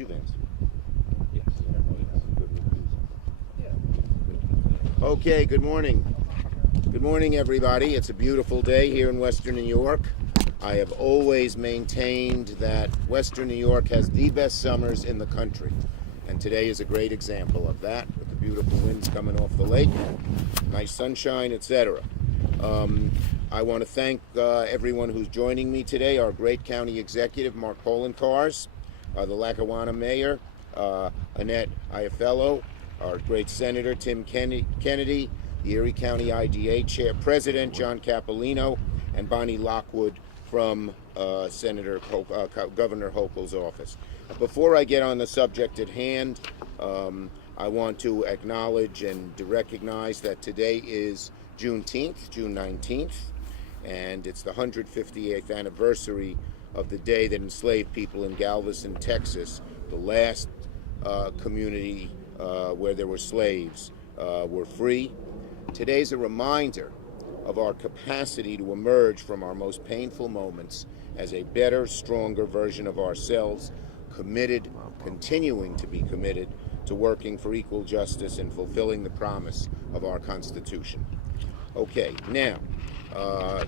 you, Vance? Yes. Okay, good morning. Good morning, everybody. It's a beautiful day here in Western New York. I have always maintained that Western New York has the best summers in the country. And today is a great example of that, with the beautiful winds coming off the lake, nice sunshine, etc. I want to thank everyone who's joining me today, our great county executive, Mark Polenkars, the Lackawanna mayor, Annette Iafello, our great senator, Tim Kennedy, the Erie County IDA chair president, John Capolino, and Bonnie Lockwood from Governor Hochul's office. Before I get on the subject at hand, I want to acknowledge and to recognize that today is Juneteenth, June 19th, and it's the 158th anniversary of the day that enslaved people in Galveston, Texas, the last community where there were slaves, were free. Today's a reminder of our capacity to emerge from our most painful moments as a better, stronger version of ourselves, committed, continuing to be committed to working for equal justice and fulfilling the promise of our Constitution. Okay, now,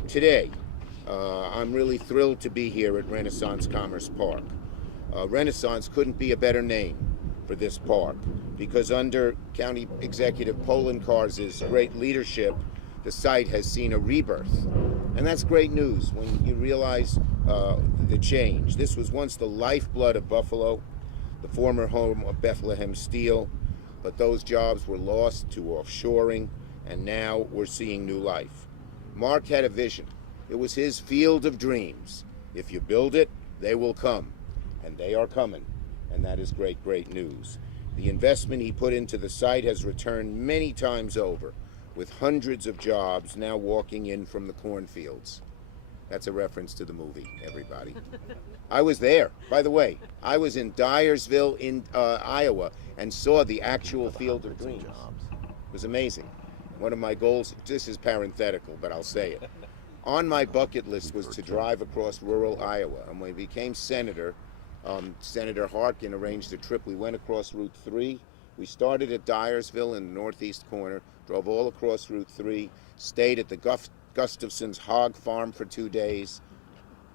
today, I'm really thrilled to be here at Renaissance Commerce Park. Renaissance couldn't be a better name for this park, because under County Executive Polenkars' great leadership, the site has seen a rebirth. And that's great news when you realize the change. This was once the lifeblood of Buffalo, the former home of Bethlehem Steel, but those jobs were lost to offshoring, and now we're seeing new life. Mark had a vision. It was his field of dreams. If you build it, they will come, and they are coming, and that is great, great news. The investment he put into the site has returned many times over, with hundreds of jobs now walking in from the cornfields. That's a reference to the movie, everybody. I was there. By the way, I was in Dyersville in Iowa and saw the actual field of dreams. It was amazing. One of my goals, this is parenthetical, but I'll say it. On my bucket list was to drive across rural Iowa. And when I became senator, Senator Harkin arranged a trip. We went across Route 3. We started at Dyersville in the northeast corner, drove all across Route 3, stayed at the Gustafson's hog farm for 2 days.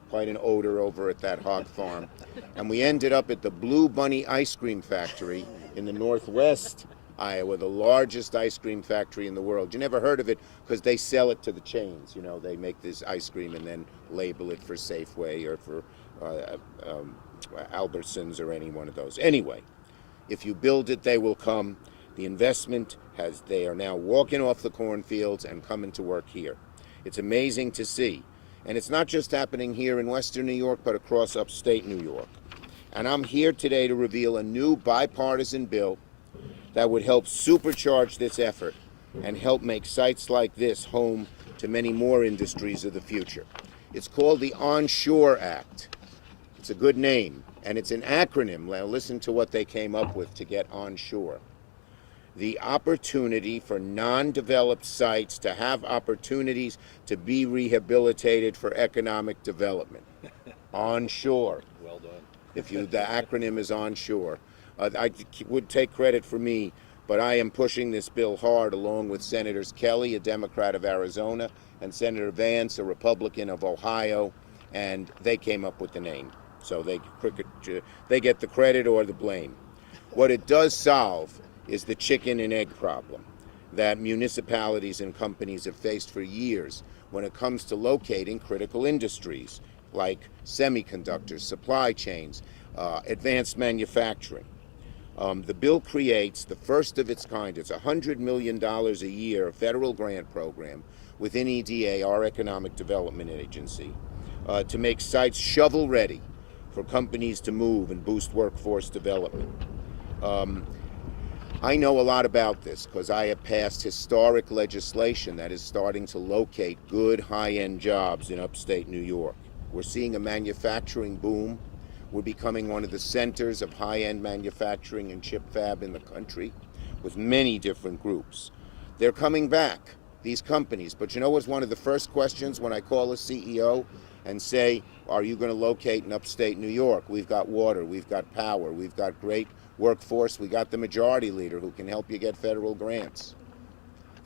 Quite an odor over at that hog farm. And we ended up at the Blue Bunny Ice Cream Factory in the northwest Iowa, the largest ice cream factory in the world. You never heard of it because they sell it to the chains. You know, they make this ice cream and then label it for Safeway or for Albertsons or any one of those. Anyway, if you build it, they will come. The investment they are now walking off the cornfields and coming to work here. It's amazing to see. And it's not just happening here in Western New York, but across upstate New York. And I'm here today to reveal a new bipartisan bill that would help supercharge this effort and help make sites like this home to many more industries of the future. It's called the Onshore Act. It's a good name, and it's an acronym. Now listen to what they came up with to get onshore. The opportunity for non-developed sites to have opportunities to be rehabilitated for economic development. Onshore. Well done. The acronym is onshore. I would take credit for me, but I am pushing this bill hard along with Senators Kelly, a Democrat of Arizona, and Senator Vance, a Republican of Ohio, and they came up with the name. So they get the credit or the blame. What it does solve is the chicken and egg problem that municipalities and companies have faced for years when it comes to locating critical industries like semiconductors, supply chains, advanced manufacturing. The bill creates the first of its kind. It's $100 million a year federal grant program within EDA, our economic development agency, to make sites shovel ready for companies to move and boost workforce development. I know a lot about this because I have passed historic legislation that is starting to locate good high-end jobs in upstate New York. We're seeing a manufacturing boom. We're becoming one of the centers of high-end manufacturing and chip fab in the country with many different groups. They're coming back, these companies. But you know what's one of the first questions when I call a CEO and say, are you going to locate in upstate New York? We've got water, we've got power, we've got great workforce, we got the majority leader who can help you get federal grants.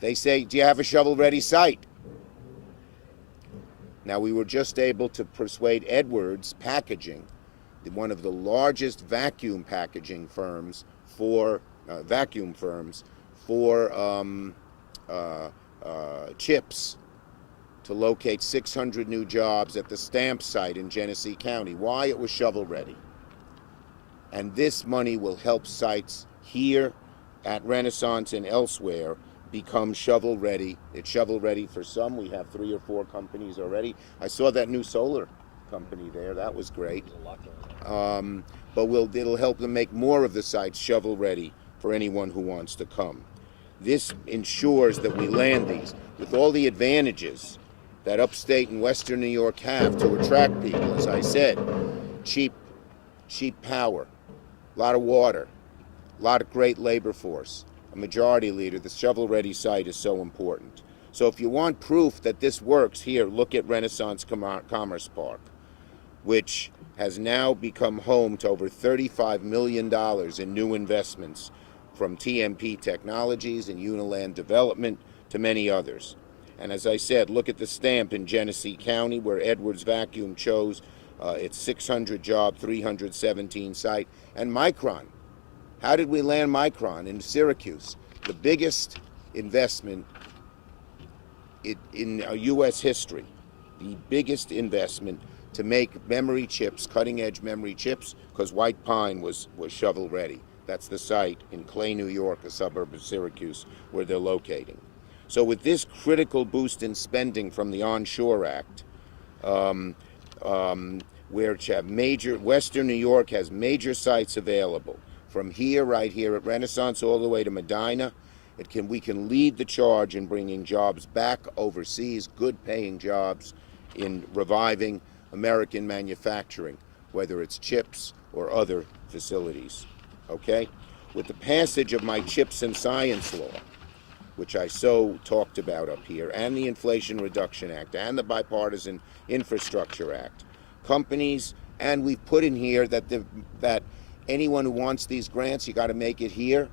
They say, do you have a shovel-ready site? Now, we were just able to persuade Edwards Packaging, one of the largest vacuum packaging firms for chips, to locate 600 new jobs at the stamp site in Genesee County. Why? It was shovel ready. And this money will help sites here at Renaissance and elsewhere become shovel ready. It's shovel ready for some. We have 3 or 4 companies already. I saw that new solar company there. That was great. But it'll help them make more of the sites shovel ready for anyone who wants to come. This ensures that we land these with all the advantages that upstate and western New York have to attract people. As I said, cheap power, a lot of water, a lot of great labor force, a majority leader. The shovel-ready site is so important. So if you want proof that this works, here, look at Renaissance Commerce Park, which has now become home to over $35 million in new investments from TMP Technologies and Uniland Development to many others. And as I said, look at the stamp in Genesee County where Edwards Vacuum chose its 600 job, 317 site. And Micron. How did we land Micron in Syracuse? The biggest investment in U.S. history. The biggest investment to make memory chips, cutting-edge memory chips, because White Pine was shovel ready. That's the site in Clay, New York, a suburb of Syracuse, where they're locating. So with this critical boost in spending from the Onshore Act, which have Western New York has major sites available. From here, right here at Renaissance, all the way to Medina, we can lead the charge in bringing jobs back overseas, good-paying jobs in reviving American manufacturing, whether it's chips or other facilities. Okay? With the passage of my Chips and Science Law, which I so talked about up here, and the Inflation Reduction Act, and the Bipartisan Infrastructure Act, companies, and we've put in here that anyone who wants these grants, you got to make it here.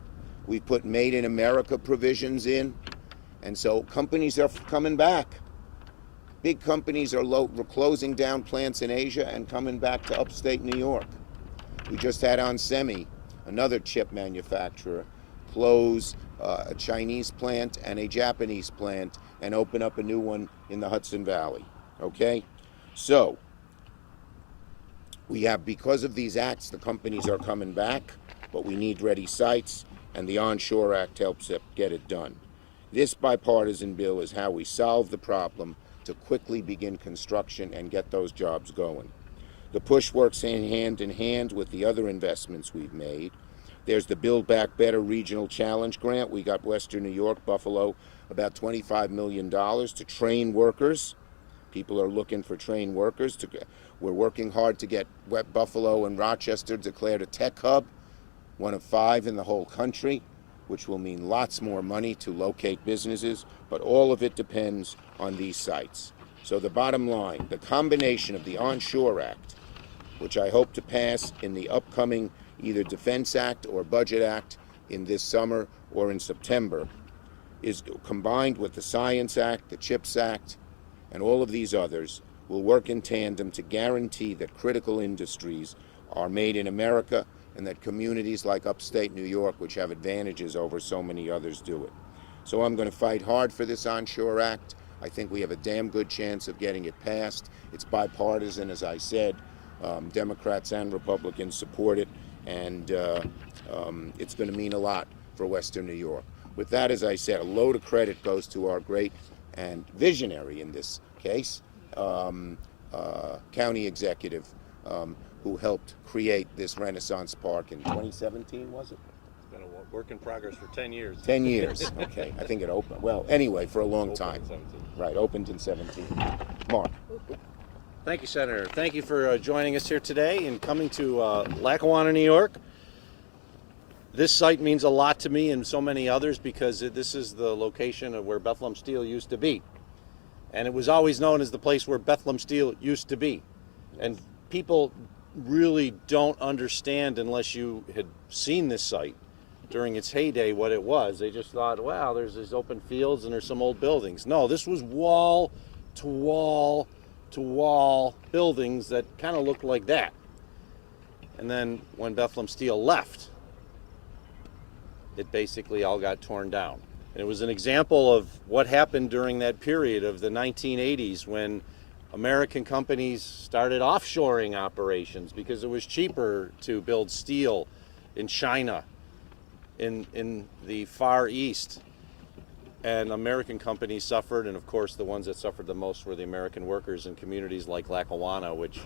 We've put Made in America provisions in, and so companies are coming back. Big companies are closing down plants in Asia and coming back to upstate New York. We just had onsemi, another chip manufacturer, close a Chinese plant and a Japanese plant and open up a new one in the Hudson Valley. Okay? So, we have, because of these acts, the companies are coming back, but we need ready sites, and the Onshore Act helps get it done. This bipartisan bill is how we solve the problem to quickly begin construction and get those jobs going. The push works hand in hand with the other investments we've made. There's the Build Back Better Regional Challenge Grant. We got Western New York, Buffalo, about $25 million to train workers. People are looking for trained workers. We're working hard to get Buffalo and Rochester declared a tech hub, one of 5 in the whole country, which will mean lots more money to locate businesses, but all of it depends on these sites. So the bottom line, the combination of the Onshore Act, which I hope to pass in the upcoming either Defense Act or Budget Act in this summer or in September, is combined with the Science Act, the CHIPS Act, and all of these others, will work in tandem to guarantee that critical industries are made in America and that communities like upstate New York, which have advantages over so many others, do it. So I'm going to fight hard for this Onshore Act. I think we have a damn good chance of getting it passed. It's bipartisan, as I said. Democrats and Republicans support it, and it's going to mean a lot for Western New York. With that, as I said, a load of credit goes to our great and visionary, in this case, county executive who helped create this Renaissance Park in 2017, was it? It's been a work in progress for 10 years. 10 years, okay. I think it opened, well, anyway, for a long time. Right, opened in 17. Mark. Thank you, Senator. Thank you for joining us here today and coming to Lackawanna, New York. This site means a lot to me and so many others because this is the location of where Bethlehem Steel used to be. And it was always known as the place where Bethlehem Steel used to be. And people really don't understand, unless you had seen this site during its heyday, what it was. They just thought, wow, there's these open fields and there's some old buildings. No, this was wall to wall to wall buildings that kind of looked like that. And then when Bethlehem Steel left, it basically all got torn down. And it was an example of what happened during that period of the 1980s, when American companies started offshoring operations because it was cheaper to build steel in China, in the Far East. And American companies suffered, and of course the ones that suffered the most were the American workers in communities like Lackawanna, which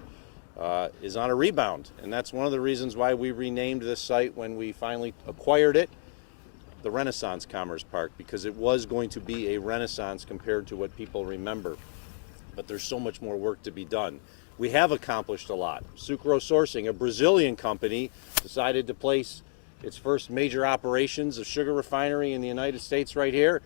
is on a rebound. And that's one of the reasons why we renamed this site when we finally acquired it, the Renaissance Commerce Park, because it was going to be a renaissance compared to what people remember. But there's so much more work to be done. We have accomplished a lot. Sucrose Sourcing, a Brazilian company, decided to place its first major operations of sugar refinery in the United States right here.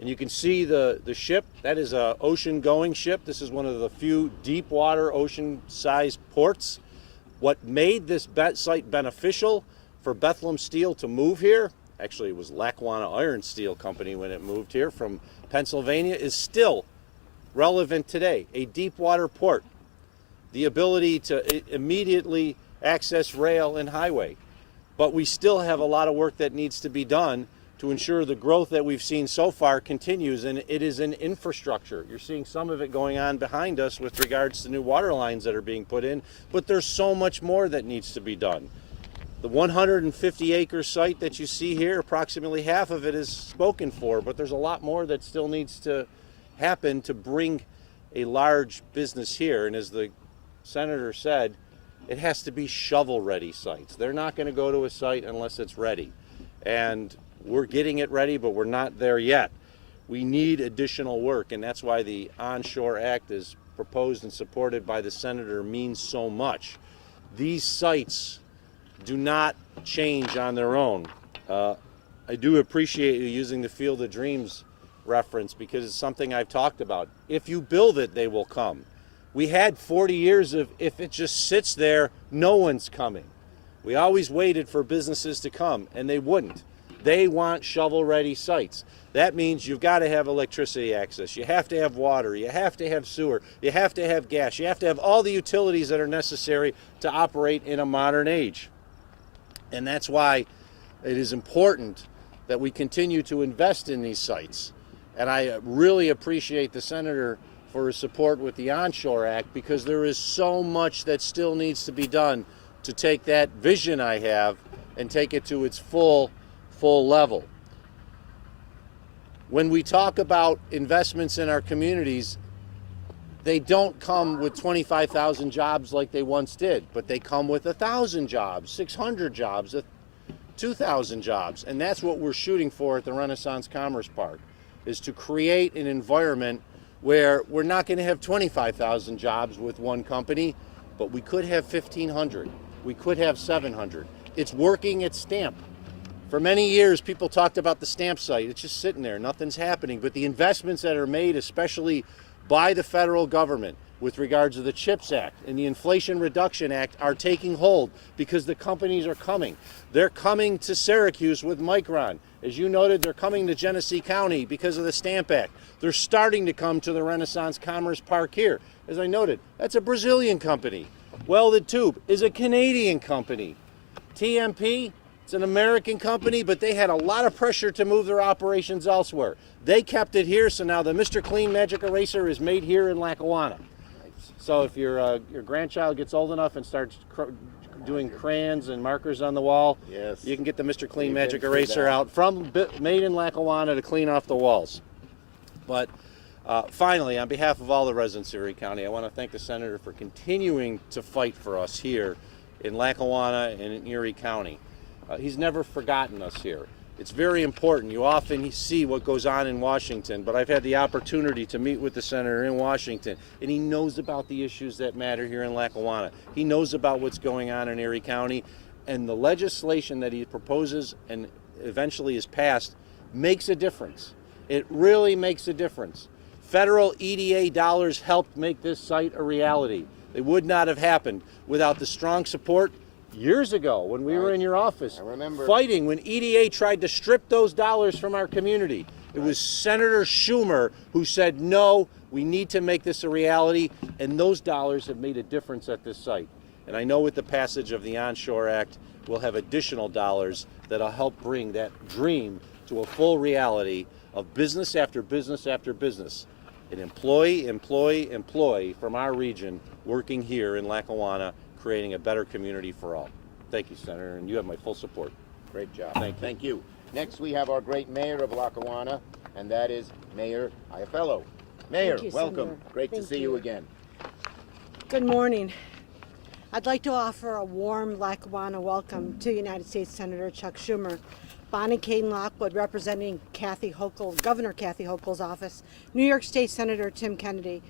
And you can see the ship. That is an ocean-going ship. This is one of the few deep water ocean-sized ports. What made this site beneficial for Bethlehem Steel to move here, actually it was Lackawanna Iron Steel Company when it moved here from Pennsylvania, is still relevant today. A deep water port, the ability to immediately access rail and highway. But we still have a lot of work that needs to be done to ensure the growth that we've seen so far continues, and it is in infrastructure. You're seeing some of it going on behind us with regards to new water lines that are being put in, but there's so much more that needs to be done. The 150-acre site that you see here, approximately half of it is spoken for, but there's a lot more that still needs to happen to bring a large business here. And as the senator said, it has to be shovel-ready sites. They're not going to go to a site unless it's ready. And we're getting it ready, but we're not there yet. We need additional work, and that's why the Onshore Act is proposed and supported by the senator means so much. These sites do not change on their own. I do appreciate you using the Field of Dreams reference, because it's something I've talked about. If you build it, they will come. We had 40 years of, if it just sits there, no one's coming. We always waited for businesses to come, and they wouldn't. They want shovel-ready sites. That means you've got to have electricity access. You have to have water. You have to have sewer. You have to have gas. You have to have all the utilities that are necessary to operate in a modern age. And that's why it is important that we continue to invest in these sites. And I really appreciate the senator for his support with the Onshore Act, because there is so much that still needs to be done to take that vision I have and take it to its full level. When we talk about investments in our communities, they don't come with 25,000 jobs like they once did, but they come with 1,000 jobs, 600 jobs, 2,000 jobs. And that's what we're shooting for at the Renaissance Commerce Park, is to create an environment where we're not going to have 25,000 jobs with one company, but we could have 1,500. We could have 700. It's working at Stamp. For many years, people talked about the Stamp site. It's just sitting there. Nothing's happening. But the investments that are made, especially by the federal government with regards to the CHIPS Act and the Inflation Reduction Act, are taking hold, because the companies are coming. They're coming to Syracuse with Micron. As you noted, they're coming to Genesee County because of the Stamp Act. They're starting to come to the Renaissance Commerce Park here. As I noted, that's a Brazilian company. Welded Tube is a Canadian company. TMP, it's an American company, but they had a lot of pressure to move their operations elsewhere. They kept it here, so now the Mr. Clean Magic Eraser is made here in Lackawanna. So if your grandchild gets old enough and starts doing crayons and markers on the wall, Yes. you can get the Mr. Clean Magic Eraser out made in Lackawanna to clean off the walls. But finally, on behalf of all the residents of Erie County, I want to thank the senator for continuing to fight for us here in Lackawanna and in Erie County. He's never forgotten us here. It's very important. You often see what goes on in Washington, but I've had the opportunity to meet with the senator in Washington, and he knows about the issues that matter here in Lackawanna. He knows about what's going on in Erie County, and the legislation that he proposes and eventually is passed makes a difference. It really makes a difference. Federal EDA dollars helped make this site a reality. They would not have happened without the strong support years ago when we were in your office. I remember. Fighting when EDA tried to strip those dollars from our community. It was Senator Schumer who said, no, we need to make this a reality, and those dollars have made a difference at this site. And I know with the passage of the Onshore Act, we'll have additional dollars that'll help bring that dream to a full reality of business after business after business. An employee from our region working here in Lackawanna, creating a better community for all. Thank you, Senator, and you have my full support. Great job. Thank you. Next, we have our great mayor of Lackawanna, and that is Mayor Iafello. Mayor, Thank you, welcome. Senator. Great to Thank see you again. Good morning. I'd like to offer a warm Lackawanna welcome to United States Senator Chuck Schumer, Bonnie Kane Lockwood representing Governor Kathy Hochul's office, New York State Senator Tim Kennedy,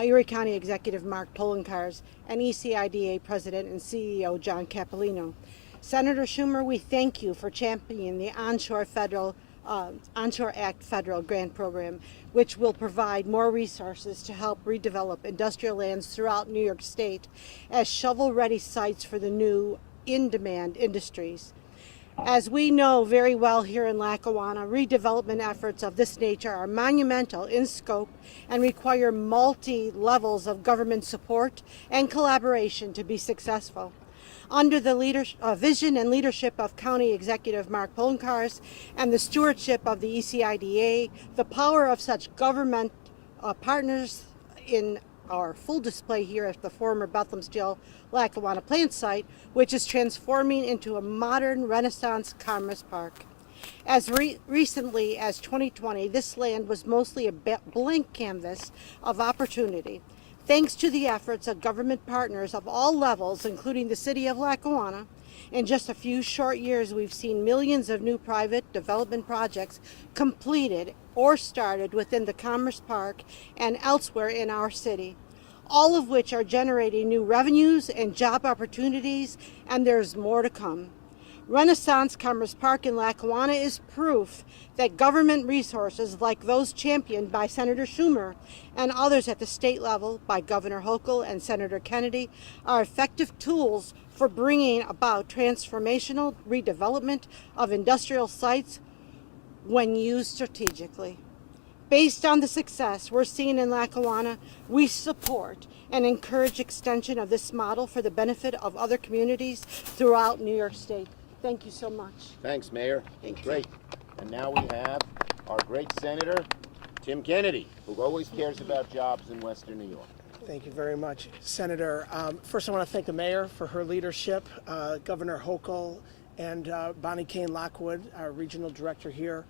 Erie County Executive Mark Poloncarz, and ECIDA President and CEO John Capolino. Senator Schumer, we thank you for championing the Onshore Act federal grant program, which will provide more resources to help redevelop industrial lands throughout New York State as shovel-ready sites for the new in-demand industries. As we know very well here in Lackawanna, redevelopment efforts of this nature are monumental in scope and require multi-levels of government support and collaboration to be successful. Under the vision and leadership of County Executive Mark Poloncarz and the stewardship of the ECIDA, the power of such government partners in our full display here at the former Bethlehem Steel Lackawanna plant site, which is transforming into a modern Renaissance Commerce Park. As recently as 2020, this land was mostly a blank canvas of opportunity. Thanks to the efforts of government partners of all levels, including the city of Lackawanna, in just a few short years, we've seen millions of new private development projects completed or started within the Commerce Park and elsewhere in our city, all of which are generating new revenues and job opportunities, and there's more to come. Renaissance Commerce Park in Lackawanna is proof that government resources like those championed by Senator Schumer and others at the state level by Governor Hochul and Senator Kennedy are effective tools for bringing about transformational redevelopment of industrial sites when used strategically. Based on the success we're seeing in Lackawanna, we support and encourage extension of this model for the benefit of other communities throughout New York State. Thank you so much. Thanks, Mayor. Thank you. Great. And now we have our great Senator, Tim Kennedy, who always cares about jobs in Western New York. Thank you very much, Senator. First, I want to thank the mayor for her leadership, Governor Hochul, and Bonnie Kane Lockwood, our regional director here,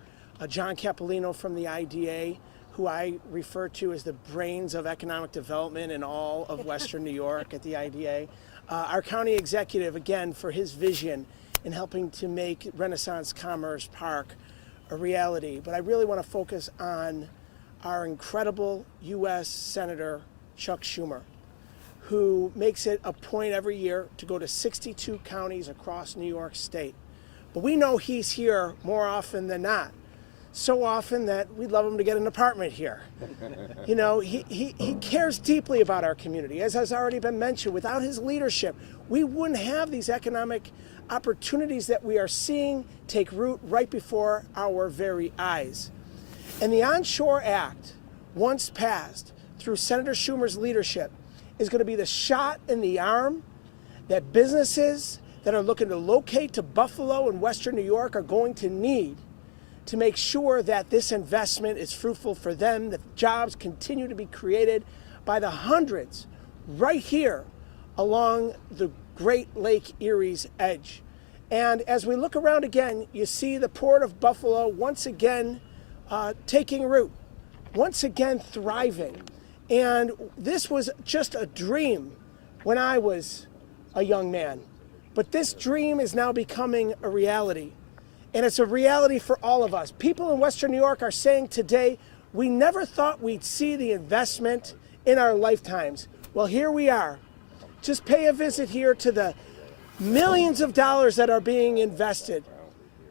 John Capolino from the IDA, who I refer to as the brains of economic development in all of Western New York at the IDA, our county executive, again, for his vision in helping to make Renaissance Commerce Park a reality. But I really want to focus on our incredible U.S. Senator, Chuck Schumer, who makes it a point every year to go to 62 counties across New York State. But we know he's here more often than not. So often that we'd love him to get an apartment here. You know, he cares deeply about our community. As has already been mentioned, without his leadership, we wouldn't have these economic opportunities that we are seeing take root right before our very eyes. And the Onshore Act, once passed through Senator Schumer's leadership, is going to be the shot in the arm that businesses that are looking to locate to Buffalo and Western New York are going to need to make sure that this investment is fruitful for them, that jobs continue to be created by the hundreds right here along the Great Lake Erie's edge. And as we look around again, you see the Port of Buffalo once again taking root, once again thriving. And this was just a dream when I was a young man. But this dream is now becoming a reality. And it's a reality for all of us. People in Western New York are saying today, we never thought we'd see the investment in our lifetimes. Well, here we are. Just pay a visit here to the millions of dollars that are being invested,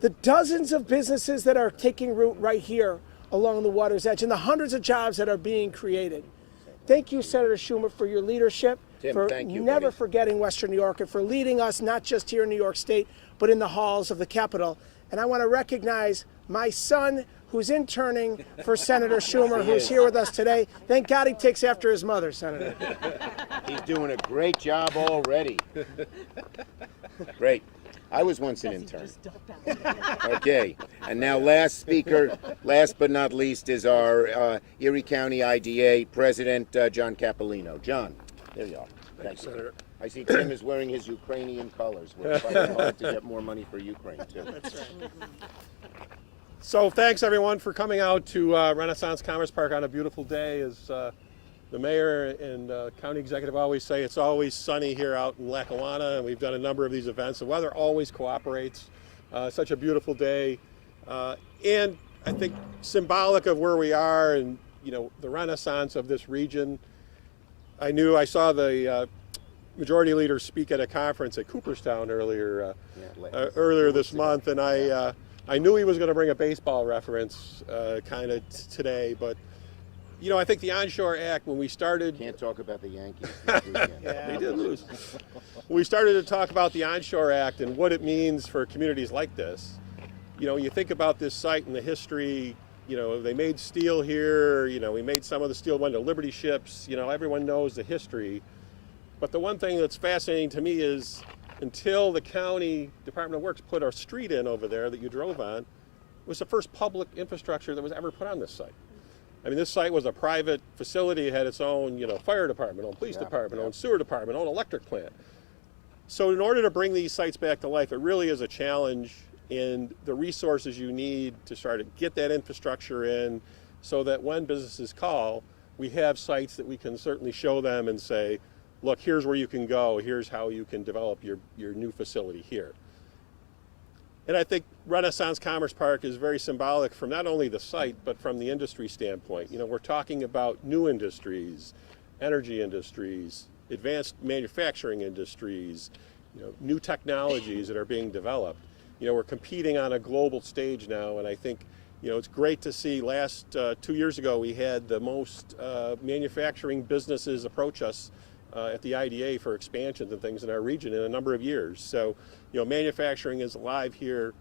the dozens of businesses that are taking root right here along the water's edge and the hundreds of jobs that are being created. Thank you, Senator Schumer, for your leadership, Tim, for thank you, never buddy. forgetting Western New York, and for leading us not just here in New York State, but in the halls of the Capitol. And I want to recognize my son, who's interning for Senator Schumer, who's here with us today. Thank God he takes after his mother, Senator. He's doing a great job already. Great. I was once an intern. Okay, and now last speaker, last but not least, is our Erie County IDA President, John Capolino. John, there you are. Thank you, Senator. I see Tim is wearing his Ukrainian colors. We're fighting hard to get more money for Ukraine, too. That's right. So thanks everyone for coming out to Renaissance Commerce Park on a beautiful day. As the mayor and county executive always say, it's always sunny here out in Lackawanna, and we've done a number of these events. The weather always cooperates. Such a beautiful day, and I think symbolic of where we are and the renaissance of this region. I saw the majority leader speak at a conference at Cooperstown earlier this month, and I knew he was going to bring a baseball reference kind of today, but I think the Onshore Act, when we started, Can't talk about the Yankees this weekend. they did lose. When we started to talk about the Onshore Act and what it means for communities like this, you think about this site and the history. They made steel here. We made some of the steel went to Liberty ships. Everyone knows the history. But the one thing that's fascinating to me is until the county Department of Works put a street in over there that you drove on, it was the first public infrastructure that was ever put on this site. I mean, this site was a private facility. It had its own, fire department, own police department, own sewer department, own electric plant. So in order to bring these sites back to life, it really is a challenge in the resources you need to start to get that infrastructure in so that when businesses call, we have sites that we can certainly show them and say, look, here's where you can go. Here's how you can develop your new facility here. And I think Renaissance Commerce Park is very symbolic from not only the site, but from the industry standpoint. We're talking about new industries, energy industries, advanced manufacturing industries, new technologies that are being developed. We're competing on a global stage now, and I think, it's great to see. Last 2 years ago, we had the most manufacturing businesses approach us at the IDA for expansions and things in our region in a number of years. So, manufacturing is alive here.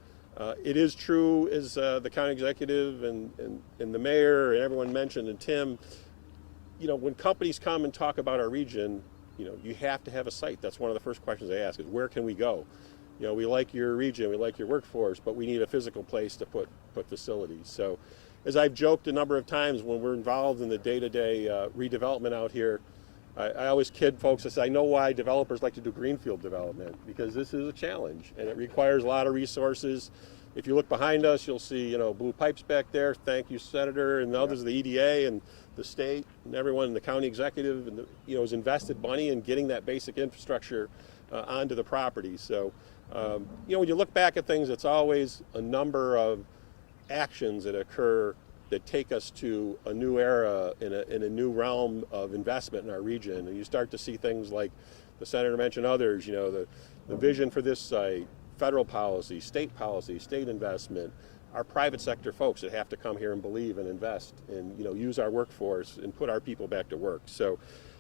It is true, as the county executive and the mayor and everyone mentioned, and Tim, when companies come and talk about our region, you have to have a site. That's one of the first questions they ask is, where can we go? We like your region, we like your workforce, but we need a physical place to put facilities. So, as I've joked a number of times, when we're involved in the day-to-day redevelopment out here, I always kid folks. I say, I know why developers like to do greenfield development, because this is a challenge and it requires a lot of resources. If you look behind us, you'll see, blue pipes back there. Thank you, Senator, and others of the EDA and the state and everyone in the county executive, and has invested money in getting that basic infrastructure onto the property. So, when you look back at things, it's always a number of actions that occur that take us to a new era in a new realm of investment in our region. And you start to see things like the senator mentioned, others, the vision for this site, federal policy, state investment, our private sector folks that have to come here and believe and invest and use our workforce and put our people back to work. So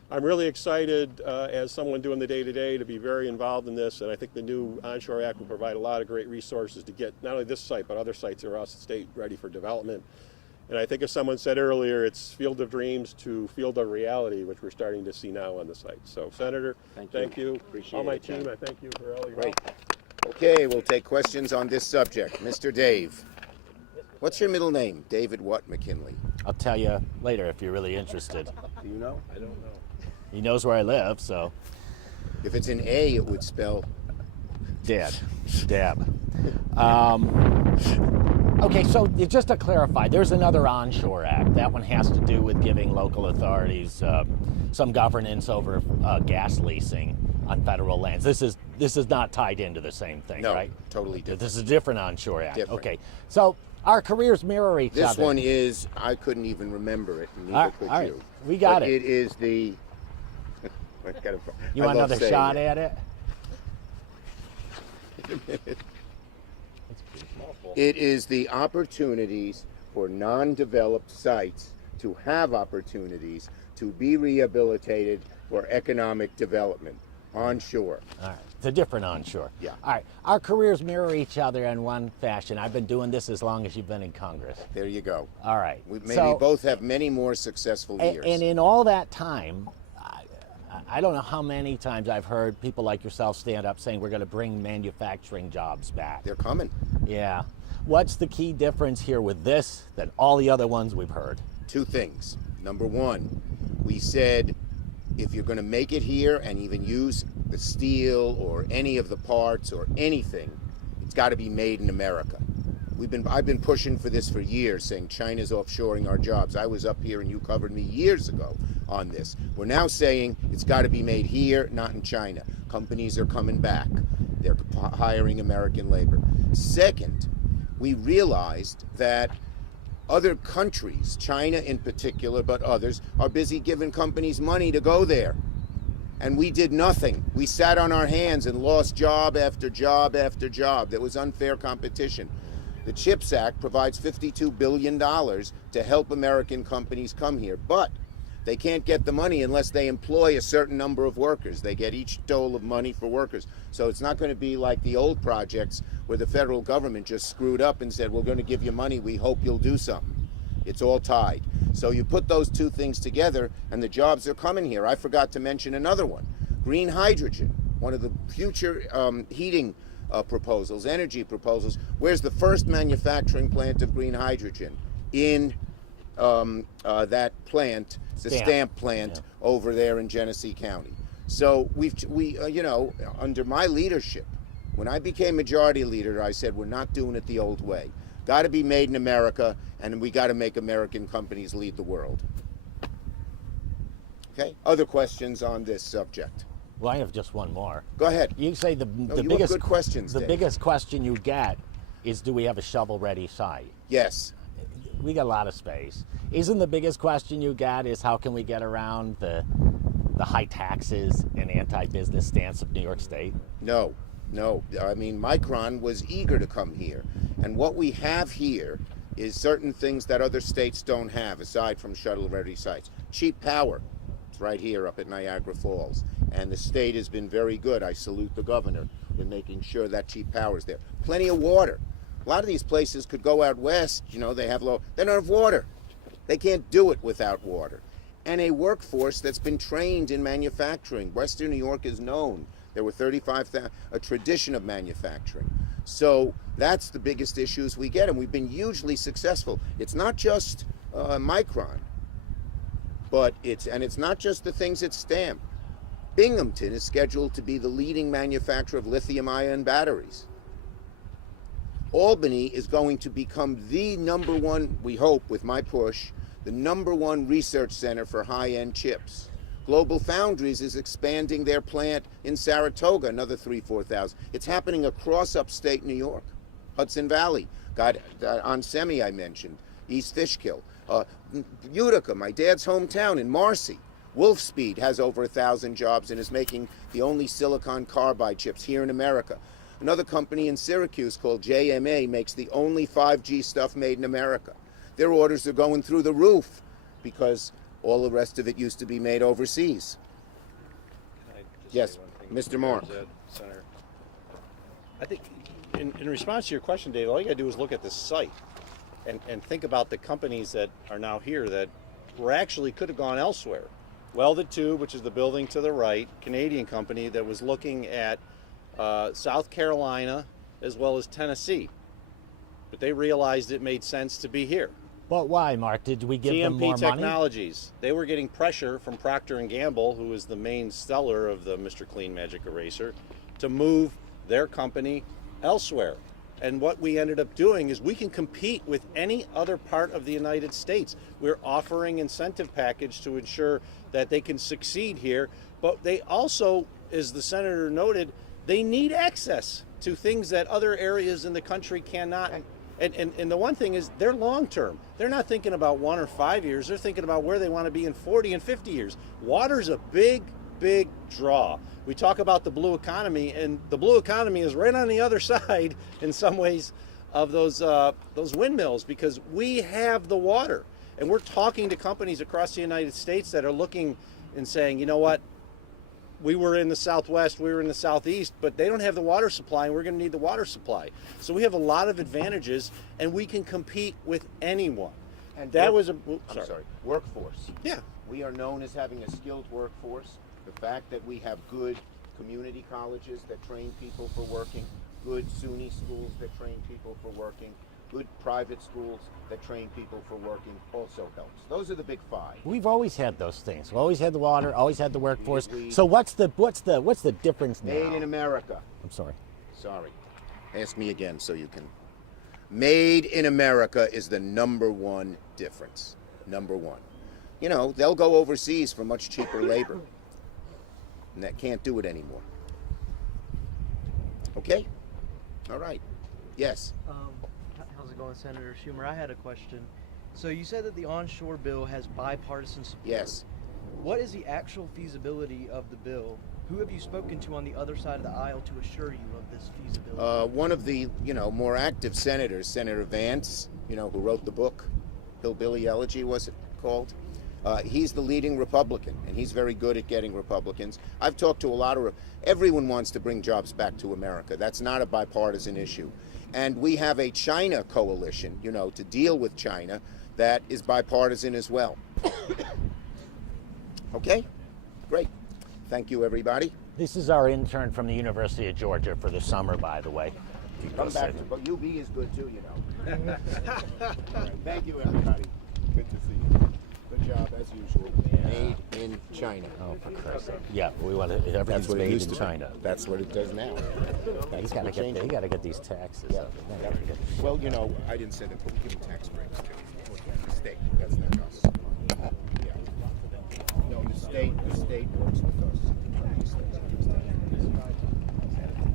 I'm really excited as someone doing the day-to-day to be very involved in this, and I think the new Onshore Act will provide a lot of great resources to get not only this site but other sites across the state ready for development. And I think, as someone said earlier, it's field of dreams to field of reality, which we're starting to see now on the site. So, Senator, thank you. Appreciate all my it, John. team, I thank you for all your Great. help. Okay, we'll take questions on this subject. Mr. Dave, what's your middle name? David what, McKinley? I'll tell you later if you're really interested. Do you know? I don't know. He knows where I live, so If it's an A, it would spell. Dad. Okay, so just to clarify, there's another Onshore Act. That one has to do with giving local authorities some governance over gas leasing on federal lands. This is not tied into the same thing, No, right? totally different. This is a different Onshore Act. Different. Okay, so our careers mirror each other. This one is, I couldn't even remember it, and neither could all right. you. We got But it. It is the. You want another shot at it? It is the Opportunities for non-developed sites to have opportunities to be rehabilitated for economic development onshore. All right. It's a different onshore. Yeah. All right. Our careers mirror each other in one fashion. I've been doing this as long as you've been in Congress. There you go. All right. We maybe both have many more successful years. And in all that time, I don't know how many times I've heard people like yourself stand up saying we're going to bring manufacturing jobs back. They're coming. Yeah. What's the key difference here with this than all the other ones we've heard? Two things. Number one, we said if you're going to make it here and even use the steel or any of the parts or anything, it's got to be made in America. I've been pushing for this for years, saying China's offshoring our jobs. I was up here and you covered me years ago on this. We're now saying it's got to be made here, not in China. Companies are coming back. They're hiring American labor. Second, we realized that other countries, China in particular, but others, are busy giving companies money to go there. And we did nothing. We sat on our hands and lost job after job after job. There was unfair competition. The CHIPS Act provides $52 billion to help American companies come here, but they can't get the money unless they employ a certain number of workers. They get each dole of money for workers. So it's not going to be like the old projects where the federal government just screwed up and said, we're going to give you money, we hope you'll do something. It's all tied. So you put those two things together and the jobs are coming here. I forgot to mention another one. Green hydrogen, one of the future heating proposals, energy proposals. Where's the first manufacturing plant of green hydrogen? In that plant, the stamp plant over there in Genesee County. So under my leadership, when I became majority leader, I said we're not doing it the old way. Got to be made in America, and we got to make American companies lead the world. Okay. Other questions on this subject? Well, I have just one more. Go ahead. You say the you biggest have good questions, The Dave. biggest question you get is, do we have a shovel-ready site? Yes. We got a lot of space. Isn't the biggest question you got is how can we get around the high taxes and anti-business stance of New York State? No. I mean, Micron was eager to come here. And what we have here is certain things that other states don't have, aside from shuttle-ready sites. Cheap power. It's right here up at Niagara Falls. And the state has been very good. I salute the governor in making sure that cheap power is there. Plenty of water. A lot of these places could go out west, they don't have water. They can't do it without water. And a workforce that's been trained in manufacturing. Western New York is known. There were 35,000, a tradition of manufacturing. So that's the biggest issues we get, and we've been hugely successful. It's not just Micron, but it's not just the things at Stamp. Binghamton is scheduled to be the leading manufacturer of lithium-ion batteries. Albany is going to become the number one, we hope with my push, the number one research center for high-end chips. Global Foundries is expanding their plant in Saratoga, another 4,000. It's happening across upstate New York. Hudson Valley, got Onsemi I mentioned, East Fishkill. Utica, my dad's hometown in Marcy. Wolfspeed has over 1,000 jobs and is making the only silicon carbide chips here in America. Another company in Syracuse called JMA makes the only 5G stuff made in America. Their orders are going through the roof because all the rest of it used to be made overseas. Yes, Mr. Mark. Senator. I think in response to your question, Dave, all you got to do is look at this site and think about the companies that are now here that were actually could have gone elsewhere. Welded Tube, which is the building to the right, Canadian company that was looking at South Carolina as well as Tennessee. But they realized it made sense to be here. Well, why, Mark? Did we give them more TMP money? Technologies. They were getting pressure from Procter & Gamble, who is the main seller of the Mr. Clean Magic Eraser, to move their company elsewhere. And what we ended up doing is we can compete with any other part of the United States. We're offering incentive package to ensure that they can succeed here. But they also, as the senator noted, they need access to things that other areas in the country cannot. And the one thing is they're long term. They're not thinking about 1 or 5 years. They're thinking about where they want to be in 40 and 50 years. Water's a big draw. We talk about the blue economy, and the blue economy is right on the other side in some ways of those windmills, because we have the water. And we're talking to companies across the United States that are looking and saying, you know what, we were in the Southwest, we were in the Southeast, but they don't have the water supply, and we're going to need the water supply. So we have a lot of advantages, and we can compete with anyone. And That was workforce. Yeah. We are known as having a skilled workforce. The fact that we have good community colleges that train people for working, good SUNY schools that train people for working, good private schools that train people for working also helps. Those are the big five. We've always had those things. We've always had the water, always had the workforce. So what's the difference now? Made in America. I'm sorry. Sorry. Ask me again so you can. Made in America is the number one difference. Number one. You know, they'll go overseas for much cheaper labor. And that can't do it anymore. Okay? All right. Yes. How's it going, Senator Schumer? I had a question. So you said that the onshore bill has bipartisan support. Yes. What is the actual feasibility of the bill? Who have you spoken to on the other side of the aisle to assure you of this feasibility? One of the, more active senators, Senator Vance, who wrote the book, Hillbilly Elegy, was it called? He's the leading Republican, and he's very good at getting Republicans. I've talked to a lot of, everyone wants to bring jobs back to America. That's not a bipartisan issue. And we have a China coalition, to deal with China that is bipartisan as well. Okay? Great. Thank you, everybody. This is our intern from the University of Georgia for the summer, by the way. Come back, but UB is good too, All right, thank you, everybody. Good to see you. Good job, as usual. Made in China. Oh, for Christ's sake. Yeah, we want to. That's Everything's what it made used in to be. China. That's what it does now. He's got to get. He got to get these taxes. Yeah. up. They gotta get- Well, I didn't say that, but we give them tax breaks too. The state, that's not us. Yeah. No, the state works with us.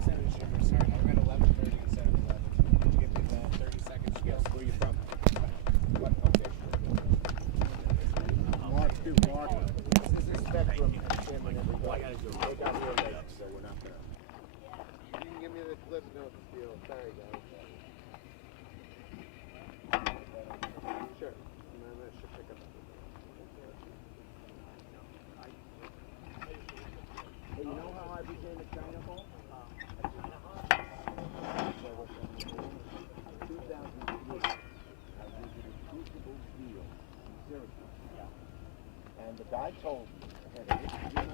Senator Schumer, sorry, I'm at 11:30 instead of 11. Could you give me the 30 seconds? Yes, where are you from? What? Okay. Mark. This is Spectrum. Chairman, everybody. They got here late, so we're not gonna. You can give me the clip notes deal. Sorry, guys. Sure. And then that should pick up. Hey, you know how I became a China Bowl? 2003, I visited Crucible Steel in Syracuse. And the guy told me, I had a that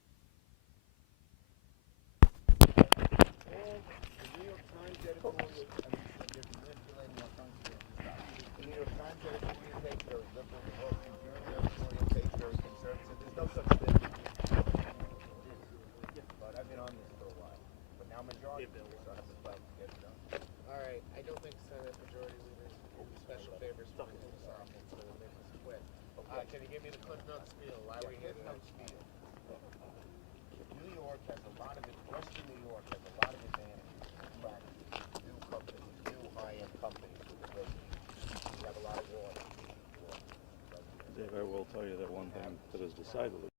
China Alright, I don't think Senate Majority Leader will do special favors for this often, so we'll make this quick. Can you give me the clip notes spiel? Why are we here tonight? New York has a lot of it. Western New York has a lot of advantages to attract new companies, new high-end companies to the business. We have a lot of water. Dave, I will tell you that one thing that is decidedly